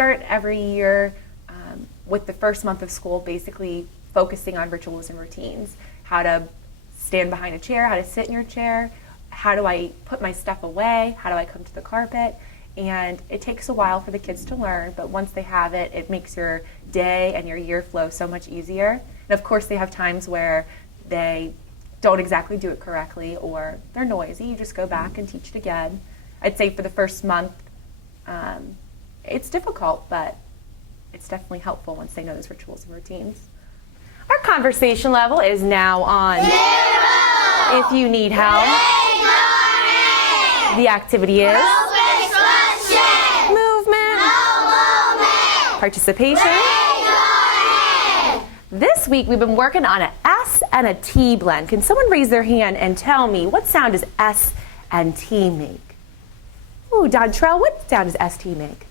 start every year with the first month of school basically focusing on rituals and routines. How to stand behind a chair, how to sit in your chair, how do I put my stuff away, how do I come to the carpet. And it takes a while for the kids to learn, but once they have it, it makes your day and your year flow so much easier. And of course they have times where they don't exactly do it correctly or they're noisy. You just go back and teach it again. I'd say for the first month, it's difficult, but it's definitely helpful once they know those rituals and routines. Our conversation level is now on 0. If you need help, the activity is movement, participation. This week we've been working on an S and a T blend. Can someone raise their hand and tell me what sound does S and T make? Ooh, Dontrell, what sound does S, T make?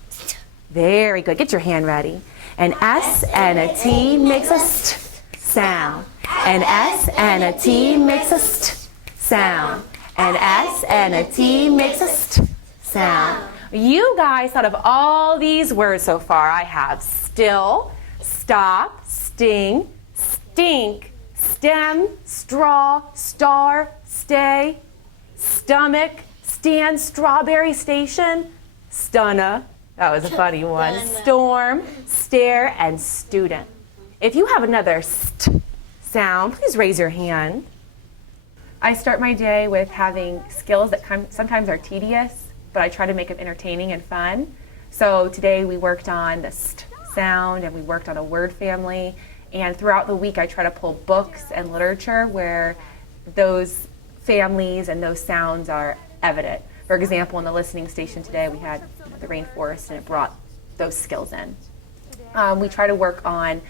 Very good. Get your hand ready. An S and a T makes a st sound. An S and a T makes a st sound. An S and a T makes a st sound. You guys thought of all these words so far. I have still, stop, sting, stink, stem, straw, star, stay, stomach, stand, strawberry station, stunna. That was a funny one. Storm, stare, and student. If you have another st sound, please raise your hand. I start my day with having skills that sometimes are tedious, but I try to make them entertaining and fun. So today we worked on the st sound and we worked on a word family. And throughout the week I try to pull books and literature where those families and those sounds are evident. For example, in the listening station today we had the rainforest and it brought those skills in. We try to work on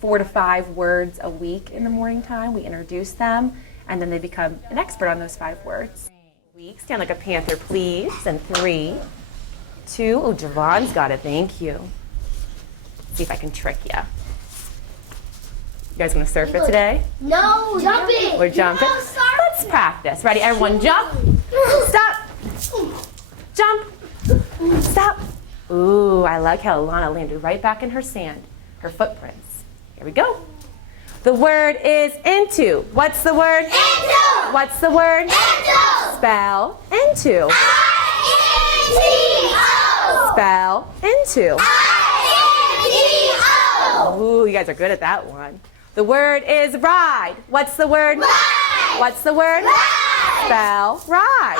4 to 5 words a week in the morning time. We introduce them and then they become an expert on those 5 words. Stand like a panther, please. And 3, 2. Oh, Javon's got it. Thank you. See if I can trick you. You guys gonna surf it today? No, jumping. We're jumping. No, let's practice. Ready? Everyone, jump. Stop. Jump. Stop. Ooh, I like how Alana landed right back in her sand, her footprints. Here we go. The word is into. What's the word? Into. What's the word? Into. Spell into. I-N-T-O. Spell into. I-N-T-O. Ooh, you guys are good at that one. The word is ride. What's the word? Ride. What's the word? Ride. Spell ride.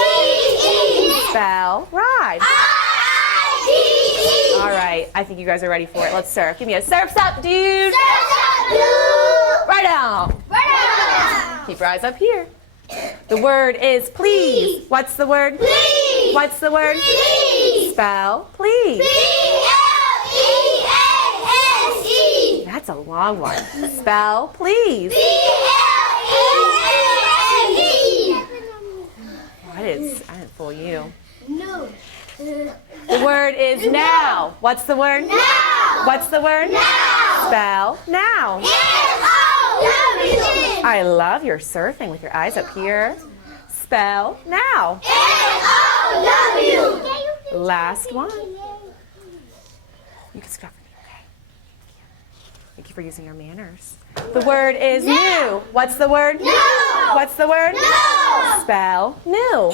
R-I-D-E. Spell ride. R-I-D-E. All right, I think you guys are ready for it. Let's surf. Give me a surf's up, dude. Surf's up, dude. Right on. Right on. Keep your eyes up here. The word is please. What's the word? Please. What's the word? Please. Spell please. P-L-E-A-S-E. That's a long one. Spell please. P-L-E-A-S-E. I didn't fool you. No. The word is now. What's the word? Now. What's the word? Now. Spell now. N-O-W. I love your surfing with your eyes up here. Spell now. N-O-W. Last one. You can stop for me, okay? Thank you for using your manners. The word is new. What's the word? No. What's the word? No. Spell new.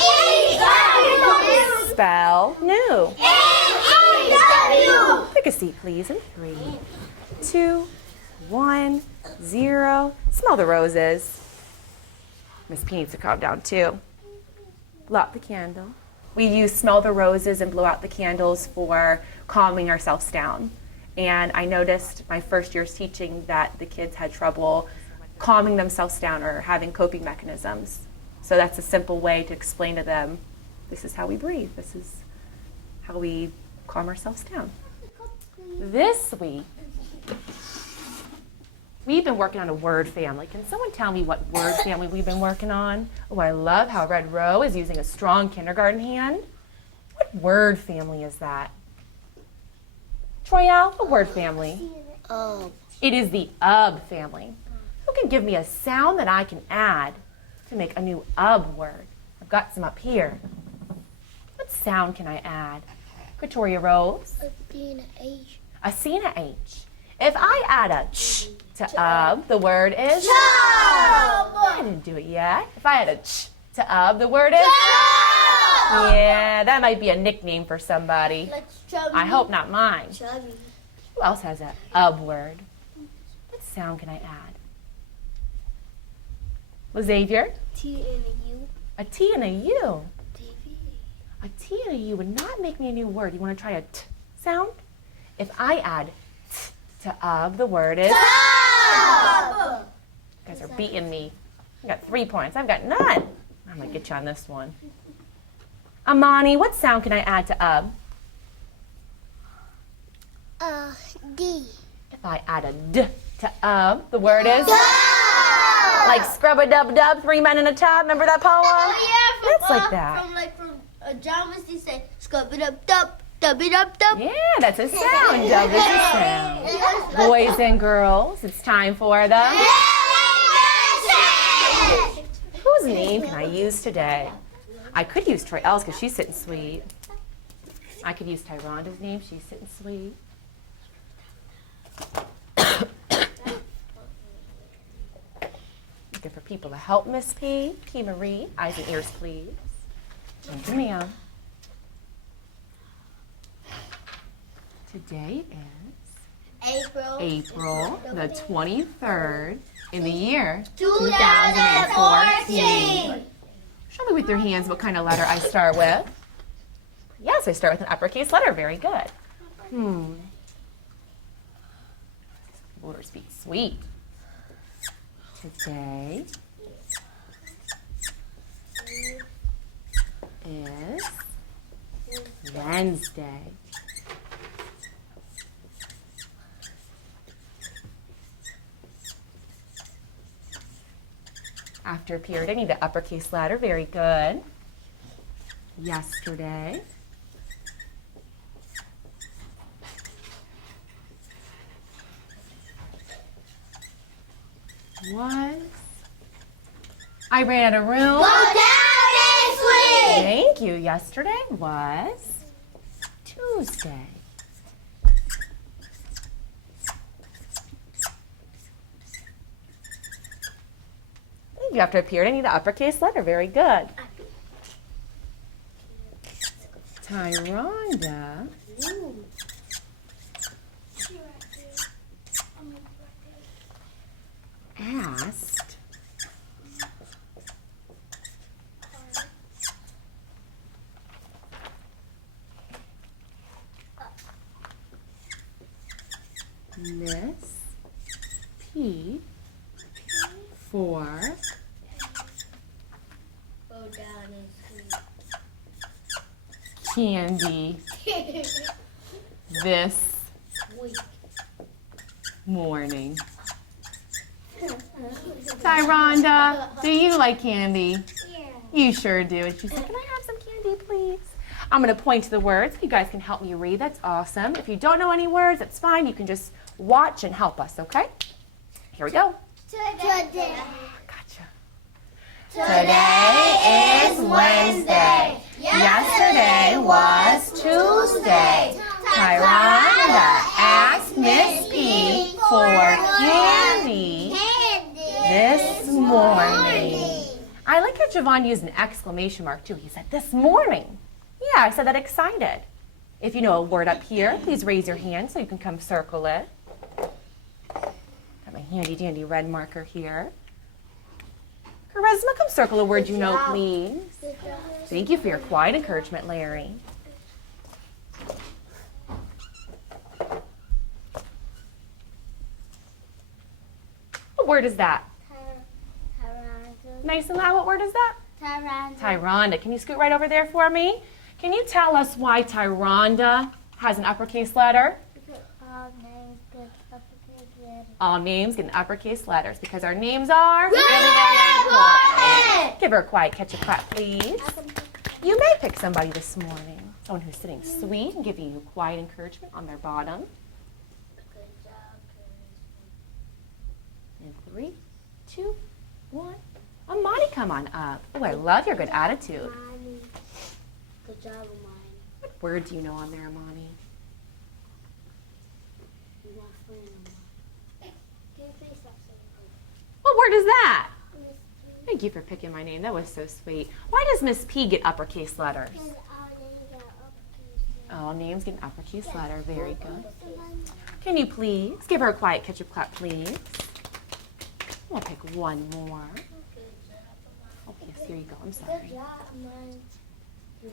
N-E-W. Spell new. N-E-W. Take a seat, please. In 3, 2, 1, 0. Smell the roses. Miss P needs to calm down too. Blow out the candle. We use smell the roses and blow out the candles for calming ourselves down. And I noticed my first year's teaching that the kids had trouble calming themselves down or having coping mechanisms. So that's a simple way to explain to them, this is how we breathe. This is how we calm ourselves down. This week, we've been working on a word family. Can someone tell me what word family we've been working on? Oh, I love how Red Row is using a strong kindergarten hand. What word family is that? Troyelle, what word family? It is the family. Who can give me a sound that I can add to make a new word? I've got some up here. What sound can I add? Victoria Rose. A B and an H. A C and a H. If I add a ch to the word is Chub. I didn't do it yet. If I add a ch to the word is Chub. yeah, that might be a nickname for somebody. Like chubby. I hope not mine. Chubby. Who else has a word? What sound can I add? Xavier? T and a U. A T and a U. TV. A T and a U would not make me a new word. You want to try a t sound? If I add t to the word is Chub. You guys are beating me. I got 3 points. I've got none. I'm going to get you on this one. Amani, what sound can I add to D. If I add a d to the word is Dub. like scrub-a-dub-dub, 3 men in a tub. Remember that poem? Oh yeah, It's like that. From dramas, they say scrub it up, dub, dub it up, dub. Yeah, that's a sound. Dub is a sound. Boys and girls, it's time for the... Whose name can I use today? I could use Troy Ellis because she's sitting sweet. I could use Tyronda's name. She's sitting sweet. Looking for people to help Miss P. P. Marie. Eyes and ears, please. Thank you, ma'am. Today is April the 23rd in the year 2014. Show me with your hands what kind of letter I start with. Yes, I start with an uppercase letter. Very good. Lord, speak sweet. Today is Wednesday. After period, I need the uppercase letter. Very good. Yesterday. Was. I ran out of room. Go down and sleep. Thank you. Yesterday was Tuesday. You have to appear to need the uppercase letter. Very good. Tyronda asked Miss P for Go down and candy sleep. this Week. morning. Tyronda, do you like candy? Yeah. You sure do. And she said, can I have some candy, please? I'm going to point to the words. You guys can help me read. That's awesome. If you don't know any words, that's fine. You can just watch and help us, okay? Here we go. Today. Gotcha. Today is Wednesday. Yesterday was Tuesday. Tyronda asked Miss P for candy this morning. I like how Javon used an exclamation mark too. He said, this morning. Yeah, I said that excited. If you know a word up here, please raise your hand so you can come circle it. Got my handy dandy red marker here. Charisma, come circle a word you know, please. Thank you for your quiet encouragement, Larry. What word is that? Nice and loud, what word is that? Tyronda. Can you scoot right over there for me? Can you tell us why Tyronda has an uppercase letter? All names get an uppercase letters because our names are Really important. Give her a quiet catch a clap, please. You may pick somebody this morning, someone who's sitting sweet and giving you quiet encouragement on their bottom. In 3, 2, 1. Amani, come on up. Oh, I love your good attitude. Good job, mine. What word do you know on there, Amani? What word is that? Thank you for picking my name. That was so sweet. Why does Miss P get uppercase letters? Oh, names get an uppercase letter. Very good. Can you please give her a quiet ketchup clap, please? I'll pick one more. Oh, yes, here you go. I'm sorry. You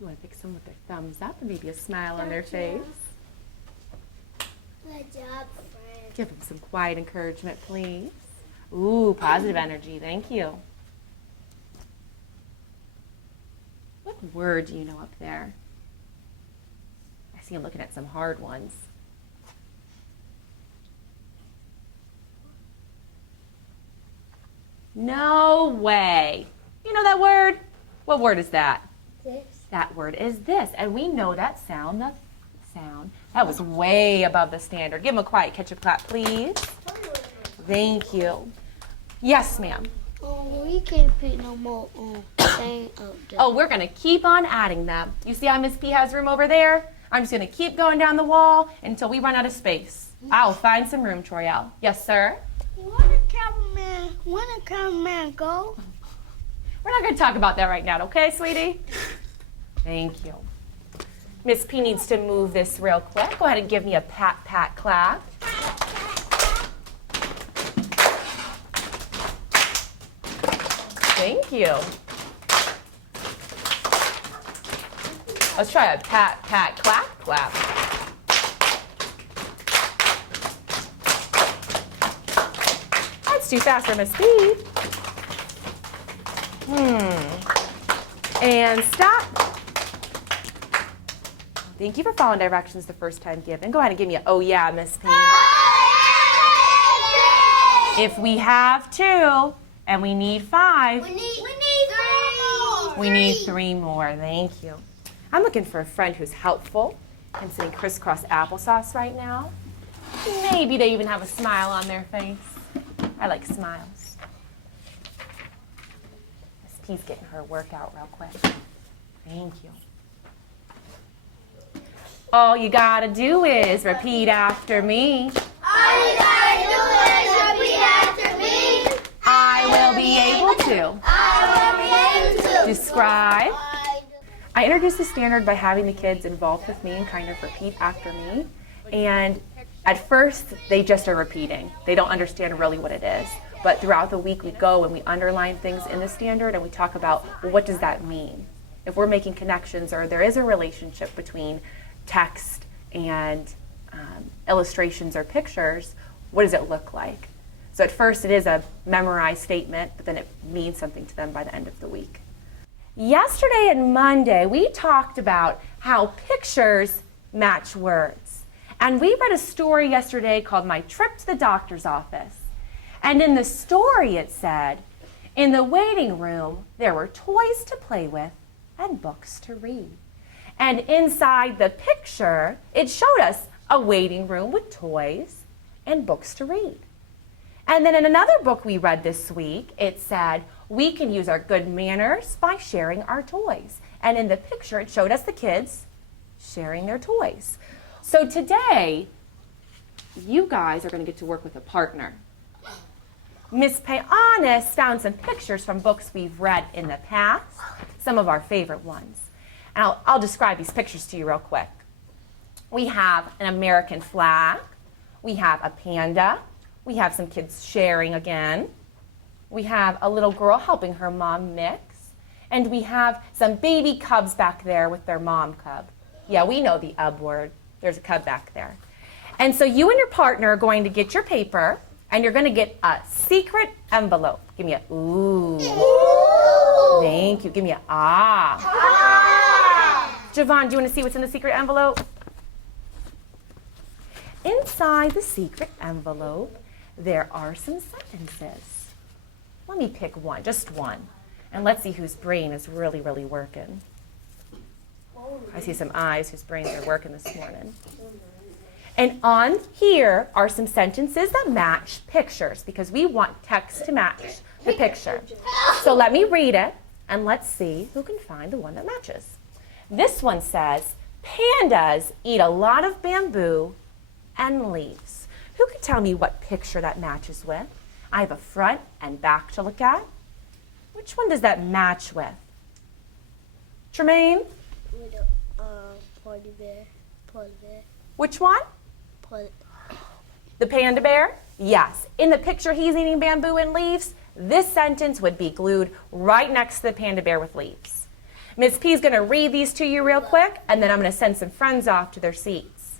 want to pick someone with their thumbs up and maybe a smile on their face? Good job, friend. Give them some quiet encouragement, please. Ooh, positive energy. Thank you. What word do you know up there? I see you looking at some hard ones. No way. You know that word? What word is that? This. That word is this. And we know that sound, the sound. That was way above the standard. Give them a quiet ketchup clap, please. Thank you. Yes, ma'am. We can't pick no more thing up there. Oh, we're going to keep on adding them. You see how Miss P has room over there? I'm just going to keep going down the wall until we run out of space. I'll find some room, Toriel. Yes, sir? When the cameraman go? We're not going to talk about that right now, okay, sweetie? Thank you. Miss P needs to move this real quick. Go ahead and give me a pat, pat, clap. Thank you. Let's try a pat, pat, clap, clap. That's too fast for Miss P. And stop. Thank you for following directions the first time given. Go ahead and give me a, oh yeah, Miss P. If we have 2 and we need 5, We need 3 more. we need 3 more. Thank you. I'm looking for a friend who's helpful and sitting crisscross applesauce right now. Maybe they even have a smile on their face. I like smiles. Miss P's getting her workout real quick. Thank you. All you gotta do is repeat after me. All you gotta do is repeat after me. I will be able to I will be able to describe. I introduced the standard by having the kids involved with me and kind of repeat after me. And at first, they just are repeating. They don't understand really what it is. But throughout the week, we go and we underline things in the standard and we talk about, well, what does that mean? If we're making connections or there is a relationship between text and illustrations or pictures, what does it look like? So at first, it is a memorized statement, but then it means something to them by the end of the week. Yesterday and Monday, we talked about how pictures match words. And we read a story yesterday called My Trip to the Doctor's Office. And in the story it said, in the waiting room, there were toys to play with and books to read. And inside the picture, it showed us a waiting room with toys and books to read. And then in another book we read this week, it said, we can use our good manners by sharing our toys. And in the picture, it showed us the kids sharing their toys. So today, you guys are going to get to work with a partner. Miss Payanis found some pictures from books we've read in the past, some of our favorite ones. And I'll describe these pictures to you real quick. We have an American flag. We have a panda. We have some kids sharing again. We have a little girl helping her mom mix. And we have some baby cubs back there with their mom cub. Yeah, we know the word. There's a cub back there. And so you and your partner are going to get your paper, and you're going to get a secret envelope. Give me a ooh. Ooh. Thank you. Give me a ah. Ah. Javon, do you want to see what's in the secret envelope? Inside the secret envelope, there are some sentences. Let me pick one, just one. And let's see whose brain is really, really working. I see some eyes whose brains are working this morning. And on here are some sentences that match pictures because we want text to match the picture. So let me read it. And let's see who can find the one that matches. This one says, pandas eat a lot of bamboo and leaves. Who can tell me what picture that matches with? I have a front and back to look at. Which one does that match with? Tremaine? With polar bear. Polar bear. Which one? The panda bear? Yes. In the picture he's eating bamboo and leaves, this sentence would be glued right next to the panda bear with leaves. Miss P is going to read these to you real quick, and then I'm going to send some friends off to their seats.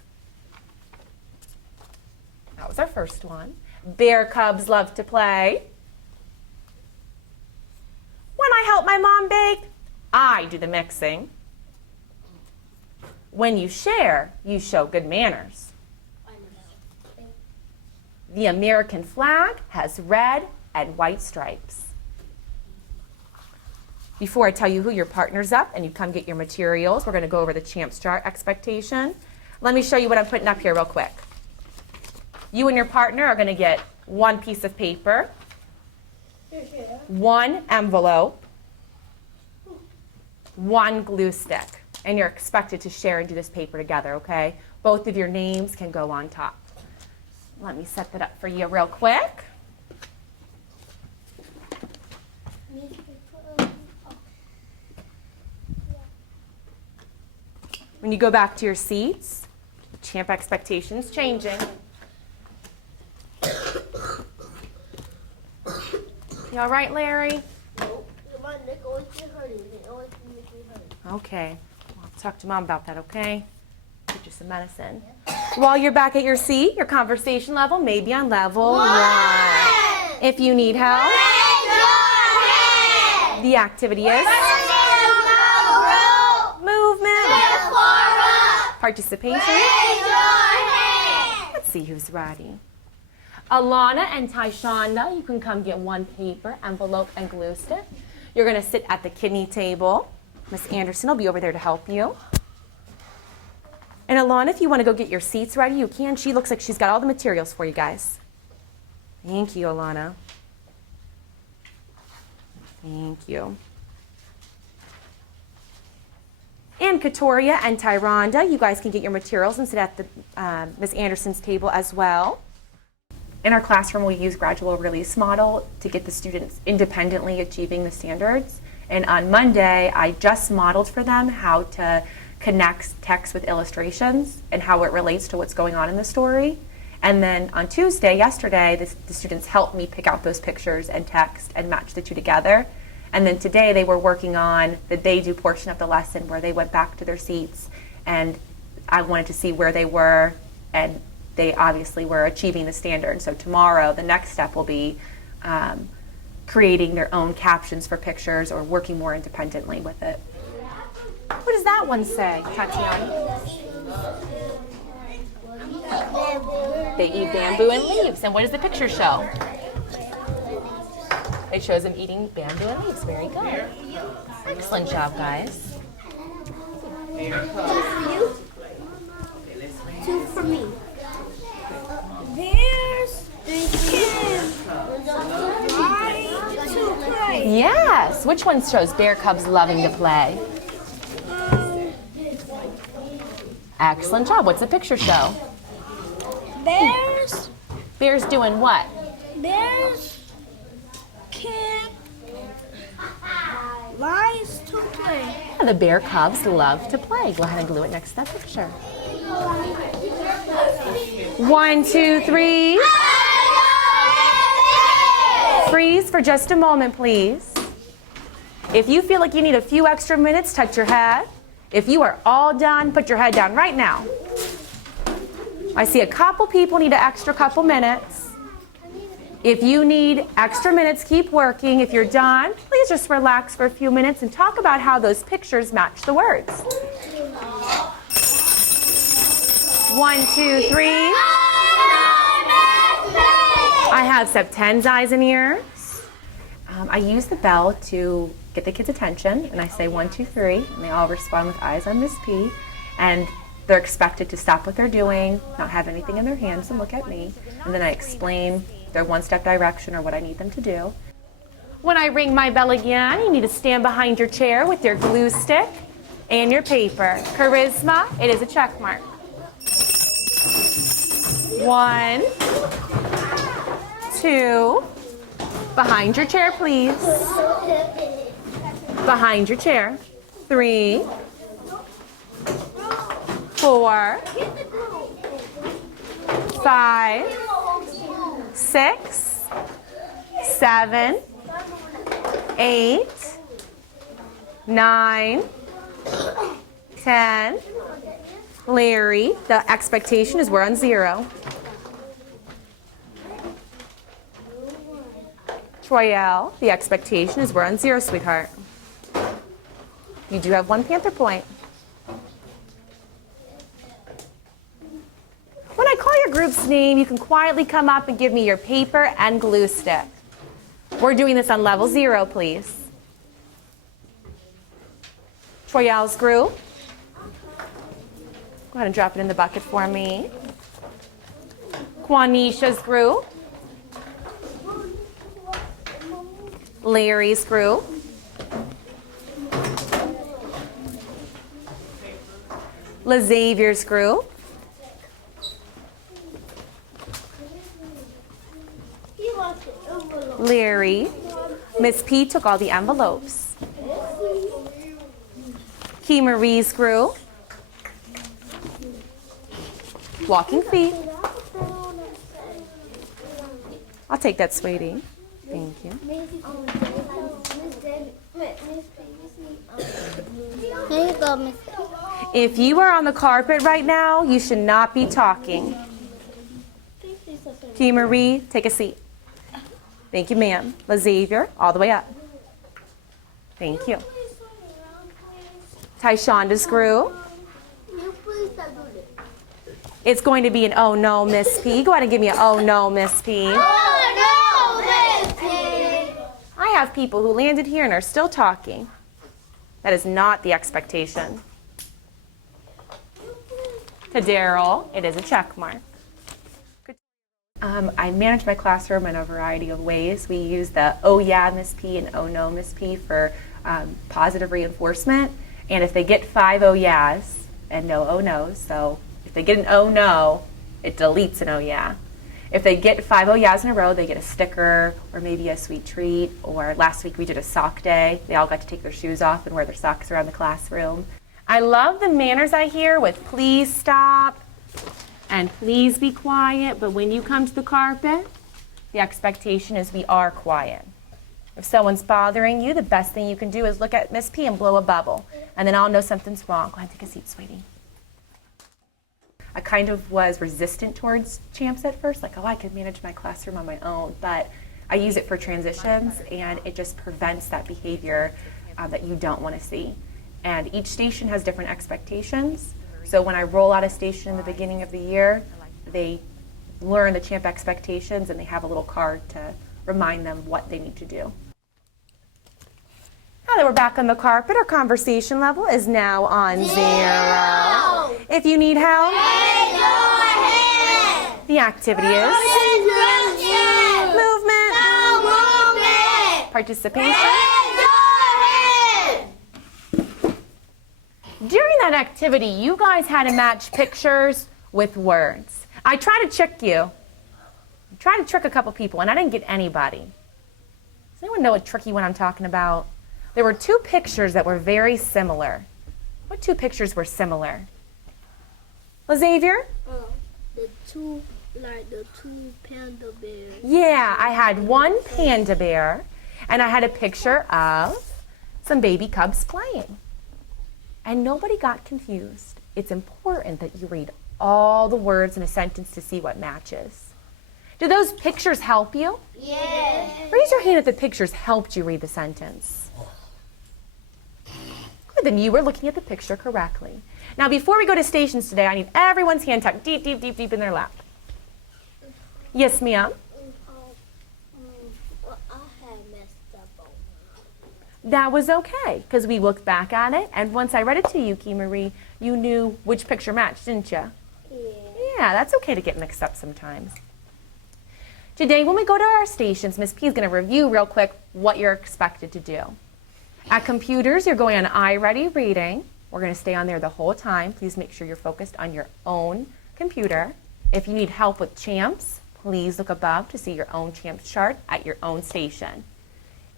That was our first one. Bear cubs love to play. When I help my mom bake, I do the mixing. When you share, you show good manners. The American flag has red and white stripes. Before I tell you who your partner's up and you come get your materials, we're going to go over the Champs Jar expectation. Let me show you what I'm putting up here real quick. You and your partner are going to get one piece of paper, one envelope, one glue stick, and you're expected to share and do this paper together, okay? Both of your names can go on top. Let me set that up for you real quick. When you go back to your seats, champ expectations changing. You all right, Larry? My neck always get hurting. It always makes me hurt. Okay. I'll talk to Mom about that, okay? Get you some medicine. While you're back at your seat, your conversation level may be on level 1. If you need help, Raise your hand. the activity is movement, participation. Raise your hand. Let's see who's ready. Alana and Tyshonda, you can come get one paper, envelope, and glue stick. You're going to sit at the kidney table. Miss Anderson will be over there to help you. And Alana, if you want to go get your seats ready, you can. She looks like she's got all the materials for you guys. Thank you, Alana. Thank you. And Katoria and Tyronda, you guys can get your materials and sit at the Miss Anderson's table as well. In our classroom, we use gradual release model to get the students independently achieving the standards. And on Monday, I just modeled for them how to connect text with illustrations and how it relates to what's going on in the story. And then on Tuesday, yesterday, the students helped me pick out those pictures and text and match the two together. And then today they were working on the they do portion of the lesson where they went back to their seats and I wanted to see where they were, and they obviously were achieving the standard. So tomorrow the next step will be creating their own captions for pictures or working more independently with it. What does that one say, Tatiana? They eat bamboo and leaves. And what does the picture show? It shows them eating bamboo and leaves. Very good. Excellent job, guys. Two for me. There's kids to play. Yes. Which one shows bear cubs loving to play? Excellent job. What's the picture show? Bears, Bears doing what? bears can lies to play. Yeah, the bear cubs love to play. Go ahead and glue it next to that picture. 1, 2, 3. Freeze for just a moment, please. If you feel like you need a few extra minutes, touch your head. If you are all done, put your head down right now. I see a couple people need an extra couple minutes. If you need extra minutes, keep working. If you're done, please just relax for a few minutes and talk about how those pictures match the words. 1, 2, 3. I have Septem's eyes and ears. I use the bell to get the kids' attention, and I say 1, 2, 3, and they all respond with eyes on Miss P. And they're expected to stop what they're doing, not have anything in their hands, and look at me. And then I explain their one-step direction or what I need them to do. When I ring my bell again, you need to stand behind your chair with your glue stick and your paper. Charisma, it is a check mark. 1, 2, behind your chair, please. Behind your chair. 3, 4, 5, 6, 7, 8, 9, 10. Larry, the expectation is we're on 0. Troyelle, the expectation is we're on 0, sweetheart. You do have 1 Panther point. When I call your group's name, you can quietly come up and give me your paper and glue stick. We're doing this on level 0, please. Troyelle's group. Go ahead and drop it in the bucket for me. Quanisha's group. Larry's group. LaXavier's group. Larry. Miss P took all the envelopes. Key Marie's group. Walking feet. I'll take that, sweetie. Thank you. Here you go, Miss. If you are on the carpet right now, you should not be talking. Key Marie, take a seat. Thank you, ma'am. LaXavier, all the way up. Thank you. Tyshonda's group. It's going to be an oh no, Miss P. Go ahead and give me an oh no, Miss P. Oh no, Miss P. I have people who landed here and are still talking. That is not the expectation. To Daryl, it is a check mark. I manage my classroom in a variety of ways. We use the oh yeah, Miss P and oh no, Miss P for positive reinforcement. And if they get 5 oh yeahs and no oh no's, so if they get an oh no, it deletes an oh yeah. If they get 5 oh yeahs in a row, they get a sticker or maybe a sweet treat. Or last week we did a sock day. They all got to take their shoes off and wear their socks around the classroom. I love the manners I hear with please stop and please be quiet. But when you come to the carpet, the expectation is we are quiet. If someone's bothering you, the best thing you can do is look at Miss P and blow a bubble. And then I'll know something's wrong. Go ahead, take a seat, sweetie. I kind of was resistant towards champs at first, like, oh, I could manage my classroom on my own. But I use it for transitions, and it just prevents that behavior that you don't want to see. And each station has different expectations. So when I roll out a station in the beginning of the year, they learn the champ expectations, and they have a little card to remind them what they need to do. Now that we're back on the carpet, our conversation level is now on 0. If you need help, Raise your hand. the activity is movement, No movement. participation. Raise your hand. During that activity, you guys had to match pictures with words. I tried to trick you. I tried to trick a couple people, and I didn't get anybody. Does anyone know what tricky one I'm talking about? There were 2 pictures that were very similar. What 2 pictures were similar? LaXavier? The two panda bears. Yeah, I had one panda bear, and I had a picture of some baby cubs playing. And nobody got confused. It's important that you read all the words in a sentence to see what matches. Do those pictures help you? Yes. Raise your hand if the pictures helped you read the sentence. Good, then you were looking at the picture correctly. Now, before we go to stations today, I need everyone's hand tucked deep, deep, deep, deep in their lap. Yes, ma'am? I had messed up on That was okay, because we looked back at it, and once I read it to you, Key Marie, you knew which picture matched, didn't you? Yeah. Yeah, that's okay to get mixed up sometimes. Today when we go to our stations, Miss P is going to review real quick what you're expected to do. At computers, you're going on iReady Reading. We're going to stay on there the whole time. Please make sure you're focused on your own computer. If you need help with champs, please look above to see your own champs chart at your own station.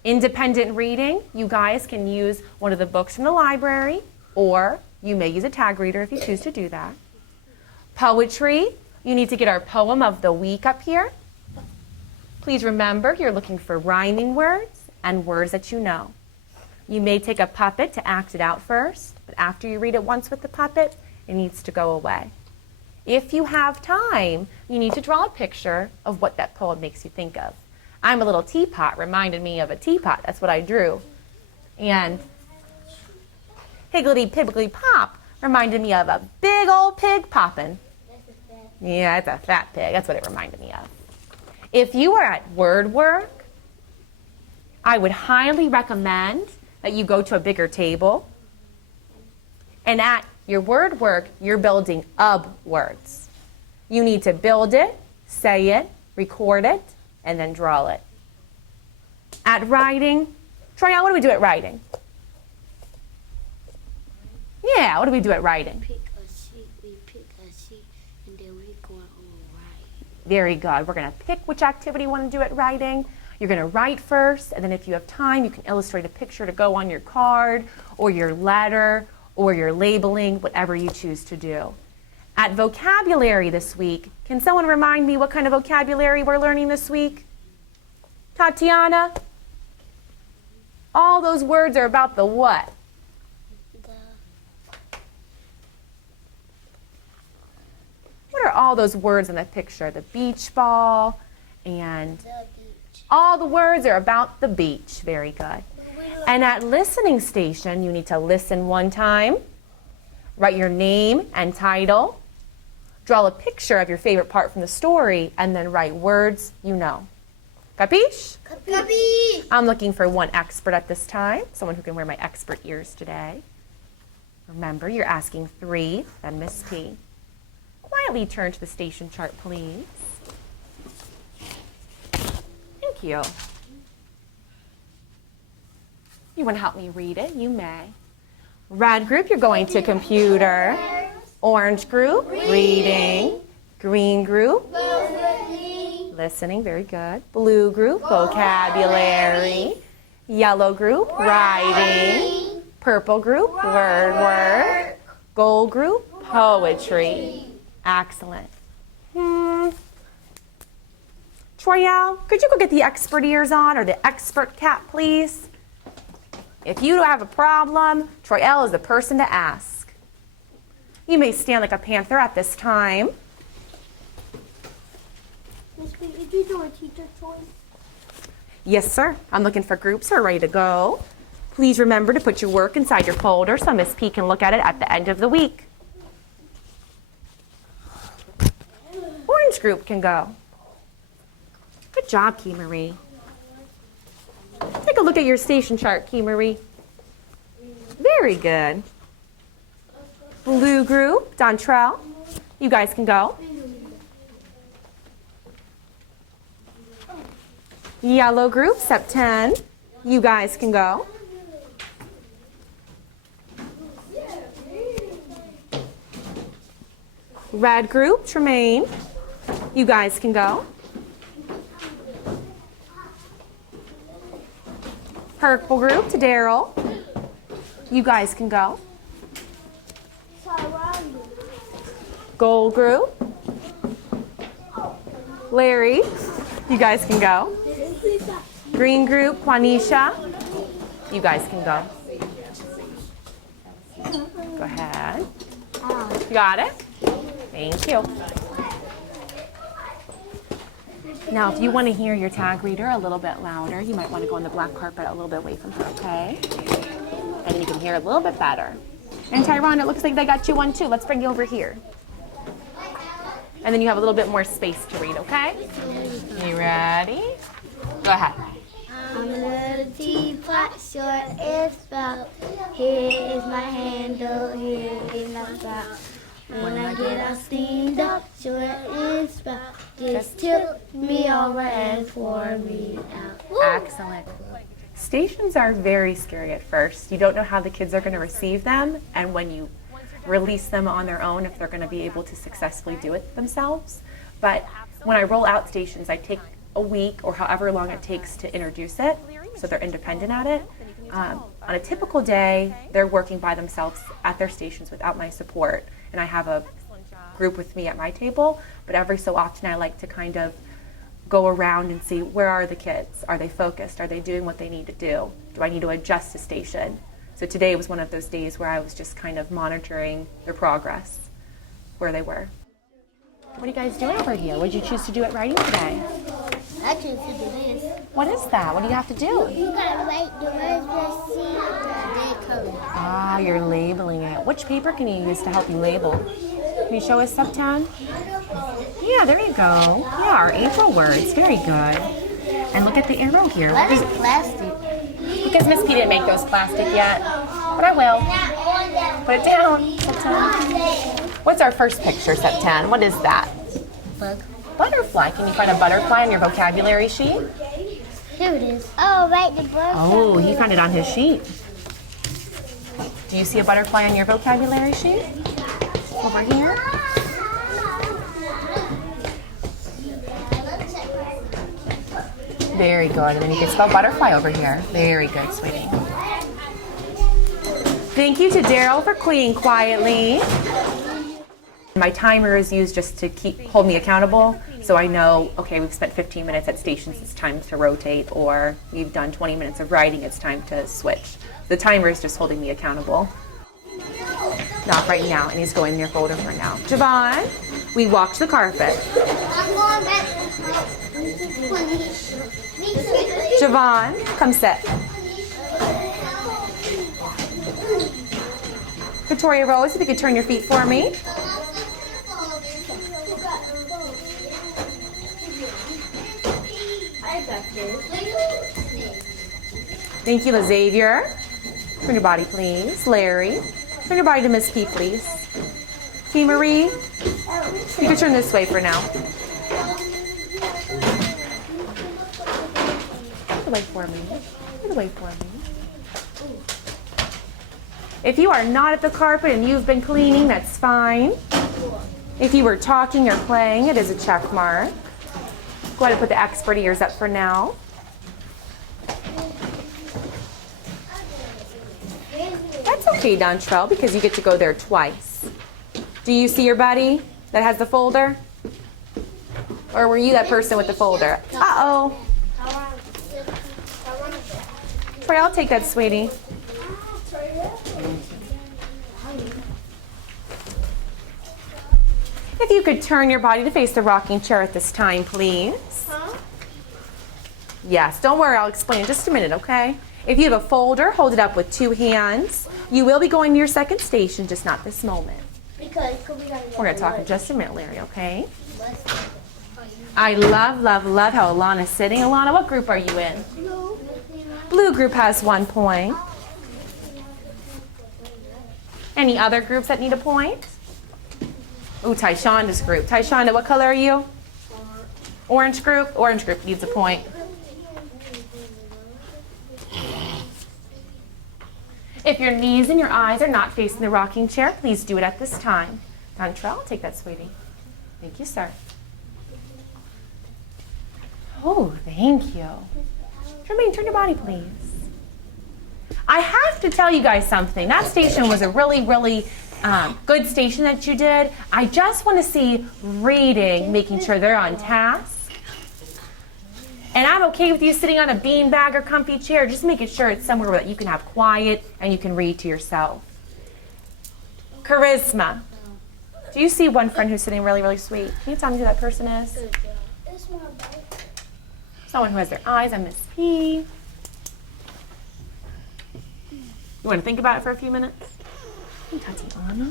Independent reading, you guys can use one of the books from the library, or you may use a tag reader if you choose to do that. Poetry, you need to get our poem of the week up here. Please remember you're looking for rhyming words and words that you know. You may take a puppet to act it out first, but after you read it once with the puppet, it needs to go away. If you have time, you need to draw a picture of what that poem makes you think of. I'm a little teapot reminded me of a teapot. That's what I drew. And Higgly Piggly Pop reminded me of a big old pig popping. Yeah, it's a fat pig. That's what it reminded me of. If you are at word work, I would highly recommend that you go to a bigger table. And at your word work, you're building words. You need to build it, say it, record it, and then draw it. At writing, Troyelle, what do we do at writing? Yeah, what do we do at writing? We pick a sheet, and then we go on write. Very good. We're going to pick which activity you want to do at writing. You're going to write first, and then if you have time, you can illustrate a picture to go on your card or your letter or your labeling, whatever you choose to do. At vocabulary this week, can someone remind me what kind of vocabulary we're learning this week? Tatiana? All those words are about the what? What are all those words in the picture? The beach ball and all the words are about the beach. Very good. And at listening station, you need to listen one time, write your name and title, draw a picture of your favorite part from the story, and then write words you know. Capiche? Capiche! I'm looking for one expert at this time, someone who can wear my expert ears today. Remember, you're asking 3, then Miss P. Quietly turn to the station chart, please. Thank you. You want to help me read it? You may. Red group, you're going to computer. Orange group, reading. Green group, listening, very good. Blue group, vocabulary. Yellow group, writing. Purple group, word work. Gold group, poetry. Excellent. Troyelle, could you go get the expert ears on or the expert cap, please? If you have a problem, Troyelle is the person to ask. You may stand like a panther at this time. Miss B, did you do a teacher choice? Yes, sir. I'm looking for groups who are ready to go. Please remember to put your work inside your folder so Miss P can look at it at the end of the week. Orange group can go. Good job, Key Marie. Take a look at your station chart, Key Marie. Very good. Blue group, Dontrell, you guys can go. Yellow group, Sep10, you guys can go. Red group, Tremaine, you guys can go. Purple group to Daryl, you guys can go. Gold group, Larry, you guys can go. Green group, Juanisha, you guys can go. Go ahead. You got it? Thank you. Now, if you want to hear your tag reader a little bit louder, you might want to go on the black carpet a little bit away from her, okay? And you can hear a little bit better. And Tyrone, it looks like they got you one too. Let's bring you over here. And then you have a little bit more space to read, okay? You ready? Go ahead. I'm a little teapot, short and stout. Here is my handle, here is my spout. When I get all steamed up, short and sprout, Just tip me over and pour me out. Excellent. Stations are very scary at first. You don't know how the kids are going to receive them, and when you release them on their own, if they're going to be able to successfully do it themselves. But when I roll out stations, I take a week or however long it takes to introduce it, so they're independent at it. On a typical day, they're working by themselves at their stations without my support, and I have a group with me at my table, but every so often I like to kind of go around and see, where are the kids? Are they focused? Are they doing what they need to do? Do I need to adjust the station? So today was one of those days where I was just kind of monitoring their progress, where they were. What are you guys doing over here? What did you choose to do at writing today? I choose to do this. What is that? What do you have to do? You gotta write the words that see. They color. Ah, you're labeling it. Which paper can you use to help you label? Can you show us Septan? Yeah, there you go. Yeah, our April words. Very good. And look at the arrow here. That is plastic. Because Miss P didn't make those plastic yet. But I will. Put it down, Septan. What's our first picture, Septan? What is that? Bug. Butterfly. Can you find a butterfly on your vocabulary sheet? Here it is. Oh, write the bird. Oh, he found it on his sheet. Do you see a butterfly on your vocabulary sheet? Over here? Very good. And then you can spell butterfly over here. Very good, sweetie. Thank you to Daryl for cleaning quietly. My timer is used just to hold me accountable, so I know, okay, we've spent 15 minutes at stations, it's time to rotate, or we've done 20 minutes of writing, it's time to switch. The timer is just holding me accountable. Not right now, and he's going in your folder for now. Javon, we walked the carpet. I'm going back. Javon, come sit. Victoria Rose, if you could turn your feet for me. Thank you, Xavier. Turn your body, please. Larry, turn your body to Miss P, please. T. Marie, you can turn this way for now. Turn the way for me. Turn the way for me. If you are not at the carpet and you've been cleaning, that's fine. If you were talking or playing, it is a check mark. Go ahead and put the expert ears up for now. That's okay, Dontrell, because you get to go there twice. Do you see your buddy that has the folder? Or were you that person with the folder? Uh-oh. Troy, I'll take that, sweetie. If you could turn your body to face the rocking chair at this time, please. Yes, don't worry, I'll explain in just a minute, okay? If you have a folder, hold it up with two hands. You will be going to your second station, just not this moment. We're going to talk in just a minute, Larry, okay? I love, love, love how Alana's sitting. Alana, what group are you in? Blue group has 1 point. Any other groups that need a point? Ooh, Tyshonda's group. Tyshonda, what color are you? Orange group? Orange group needs a point. If your knees and your eyes are not facing the rocking chair, please do it at this time. Dontrell, take that, sweetie. Thank you, sir. Oh, thank you. Jermaine, turn your body, please. I have to tell you guys something. That station was a really, really good station that you did. I just want to see reading, making sure they're on task. And I'm okay with you sitting on a beanbag or comfy chair, just making sure it's somewhere that you can have quiet and you can read to yourself. Charisma. Do you see one friend who's sitting really, really sweet? Can you tell me who that person is? Someone who has their eyes on Miss P. You want to think about it for a few minutes? Tatiana.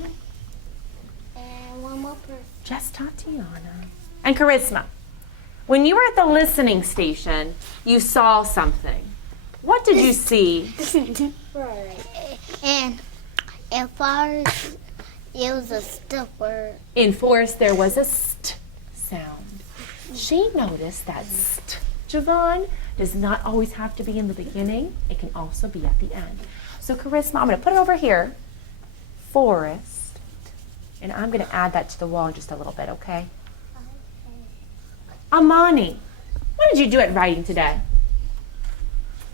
And one more person. Just Tatiana. And charisma. When you were at the listening station, you saw something. What did you see? And as far as it was a step word. In forest, there was a st sound. She noticed that Javon does not always have to be in the beginning. It can also be at the end. So Charisma, I'm going to put it over here. Forest. And I'm going to add that to the wall in just a little bit, okay? Amani, what did you do at writing today?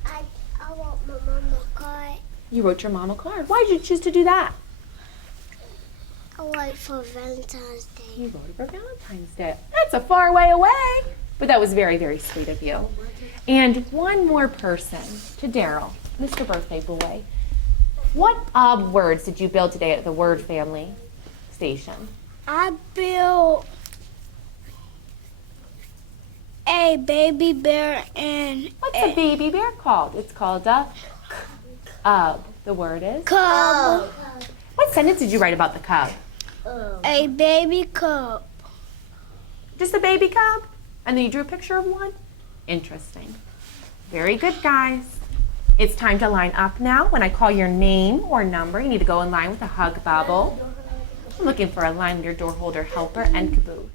I want my mama card. You wrote your mom a card. Why did you choose to do that? I want it for Valentine's Day. You wrote it for Valentine's Day. That's a far way away. But that was very, very sweet of you. And one more person, to Daryl, Mr. Birthday Boy. What words did you build today at the Word Family Station? I built a baby bear and What's a baby bear called? It's called a cub. The word is? cub. What sentence did you write about the cub? A baby cub. Just a baby cub? And then you drew a picture of one? Interesting. Very good, guys. It's time to line up now. When I call your name or number, you need to go in line with a hug bubble. I'm looking for a line with your door holder helper and caboose.